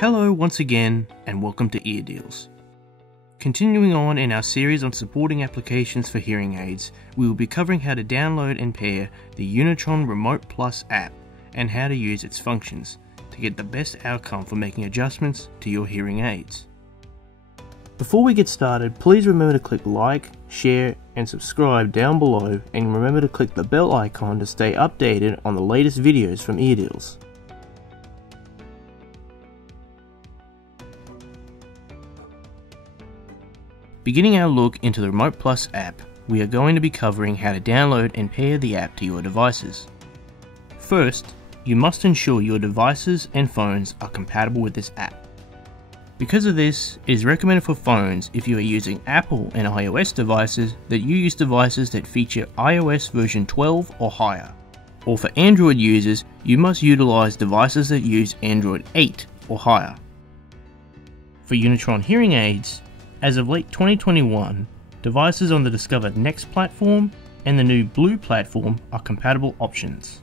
Hello once again and welcome to Ear Deals. Continuing on in our series on supporting applications for hearing aids, we will be covering how to download and pair the Unitron Remote Plus app and how to use its functions to get the best outcome for making adjustments to your hearing aids. Before we get started, please remember to click like, share and subscribe down below, and remember to click the bell icon to stay updated on the latest videos from Ear Deals. Beginning our look into the Remote Plus app, we are going to be covering how to download and pair the app to your devices. First, you must ensure your devices and phones are compatible with this app. Because of this, it is recommended for phones if you are using Apple and iOS devices that you use devices that feature iOS version 12 or higher. Or for Android users, you must utilize devices that use Android 8 or higher. For Unitron hearing aids, as of late 2021, devices on the discovered Next platform and the new Blue platform are compatible options.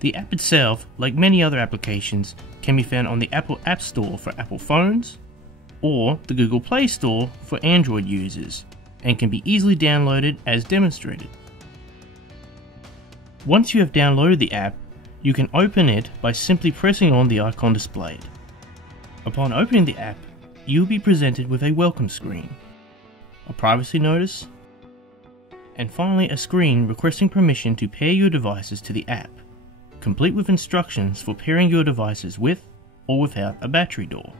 The app itself, like many other applications, can be found on the Apple App Store for Apple phones or the Google Play Store for Android users, and can be easily downloaded as demonstrated. Once you have downloaded the app, you can open it by simply pressing on the icon displayed. Upon opening the app, you will be presented with a welcome screen, a privacy notice, and finally a screen requesting permission to pair your devices to the app, complete with instructions for pairing your devices with or without a battery door.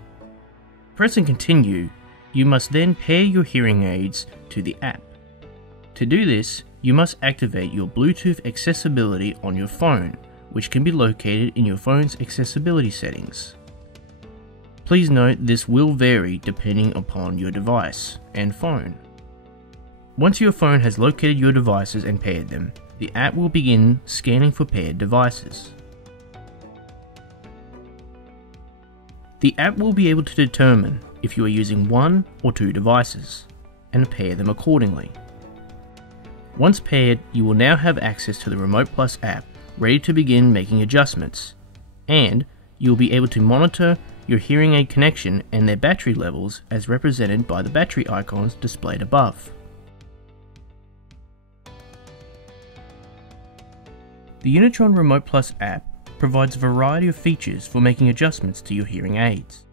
Pressing continue, you must then pair your hearing aids to the app. To do this, you must activate your Bluetooth accessibility on your phone, which can be located in your phone's accessibility settings. Please note this will vary depending upon your device and phone. Once your phone has located your devices and paired them, the app will begin scanning for paired devices. The app will be able to determine if you are using one or two devices and pair them accordingly. Once paired, you will now have access to the Remote Plus app ready to begin making adjustments, and you will be able to monitor your hearing aid connection and their battery levels as represented by the battery icons displayed above. The Unitron Remote Plus app provides a variety of features for making adjustments to your hearing aids.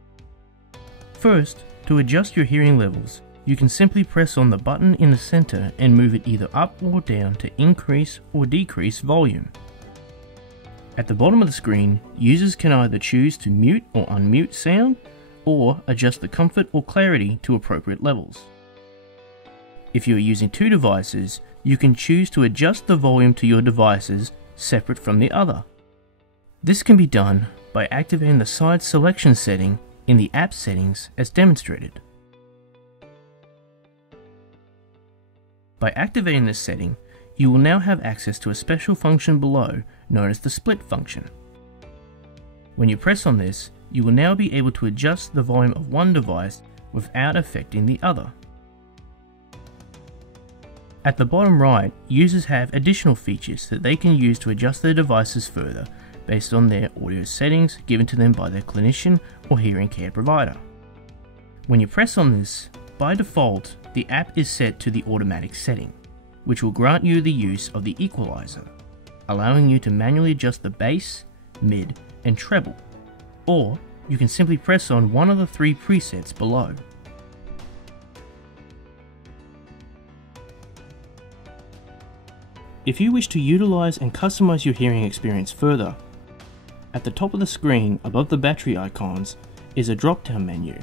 First, to adjust your hearing levels, you can simply press on the button in the center and move it either up or down to increase or decrease volume. At the bottom of the screen, users can either choose to mute or unmute sound, or adjust the comfort or clarity to appropriate levels. If you are using two devices, you can choose to adjust the volume to your devices separate from the other. This can be done by activating the side selection setting in the app settings as demonstrated. By activating this setting, you will now have access to a special function below known as the split function. When you press on this, you will now be able to adjust the volume of one device without affecting the other. At the bottom right, users have additional features that they can use to adjust their devices further based on their audio settings given to them by their clinician or hearing care provider. When you press on this, by default, the app is set to the automatic setting, which will grant you the use of the equalizer, allowing you to manually adjust the bass, mid, and treble, or you can simply press on one of the three presets below. If you wish to utilize and customize your hearing experience further, at the top of the screen above the battery icons is a drop-down menu,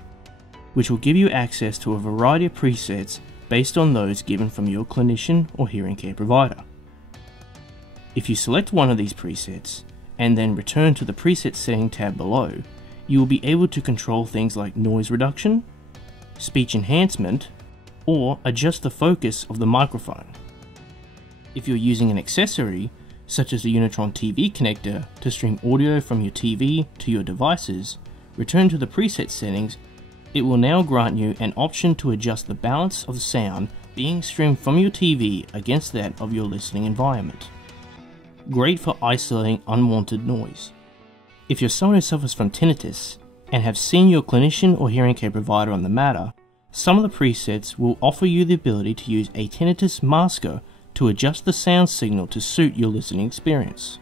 which will give you access to a variety of presets based on those given from your clinician or hearing care provider. If you select one of these presets and then return to the preset setting tab below, you will be able to control things like noise reduction, speech enhancement, or adjust the focus of the microphone. If you're using an accessory, such as the Unitron TV connector to stream audio from your TV to your devices, return to the preset settings. It will now grant you an option to adjust the balance of the sound being streamed from your TV against that of your listening environment. Great for isolating unwanted noise. If you're someone who suffers from tinnitus and have seen your clinician or hearing care provider on the matter, some of the presets will offer you the ability to use a tinnitus masker to adjust the sound signal to suit your listening experience.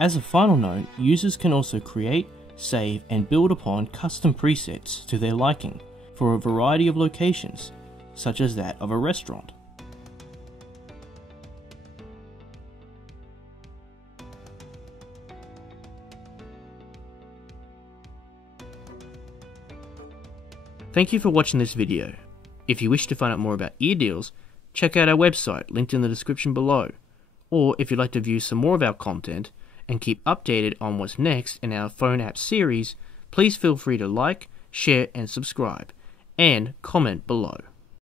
As a final note, users can also create, save, and build upon custom presets to their liking for a variety of locations, such as that of a restaurant. Thank you for watching this video. If you wish to find out more about ear deals, check out our website linked in the description below. Or if you'd like to view some more of our content and keep updated on what's next in our phone app series, please feel free to like, share and subscribe, and comment below.